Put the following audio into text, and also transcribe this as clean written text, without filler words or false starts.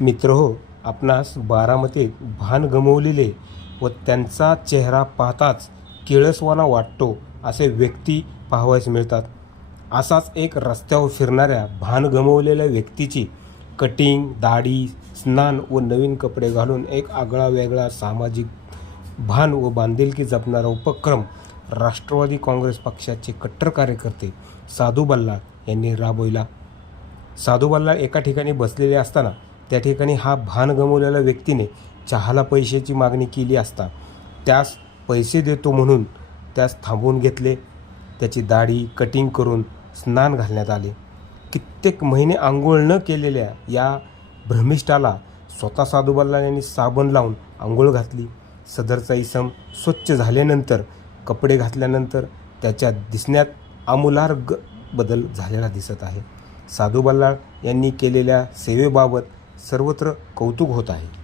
मित्रहो, आपणास बारामतीत भान गमावलेले व त्यांचा चेहरा पाहताच किळसवाना वाटतो असे व्यक्ती पाहावयास मिळतात. असाच एक रस्त्यावर फिरणाऱ्या भान गमावलेल्या व्यक्तीची कटिंग, दाढी, स्नान व नवीन कपडे घालून एक आगळा वेगळा सामाजिक भान व बांधिलकी जपणारा उपक्रम राष्ट्रवादी काँग्रेस पक्षाचे कट्टर कार्यकर्ते साधू बल्लाळ यांनी राबविला. साधू बल्लाळ एका ठिकाणी बसलेले असताना त्या ठिकाणी हा भान गमावलेल्या व्यक्तीने चहाला पैशाची मागणी केली असता त्यास पैसे देतो म्हणून त्यास थांबवून घेतले. त्याची दाढी कटिंग करून स्नान घालण्यात आले. कित्येक महिने आंघोळ न केलेल्या या भ्रमिष्ठाला स्वतः साधू बल्लाळ यांनी साबण लावून आंघोळ घातली. सदरचा इसम स्वच्छ झाल्यानंतर कपडे घातल्यानंतर त्याच्या दिसण्यात आमूलाग्र बदल झालेला दिसत आहे. साधू बल्लाळ यांनी केलेल्या सेवेबाबत सर्वत्र कौतुक होत आहे.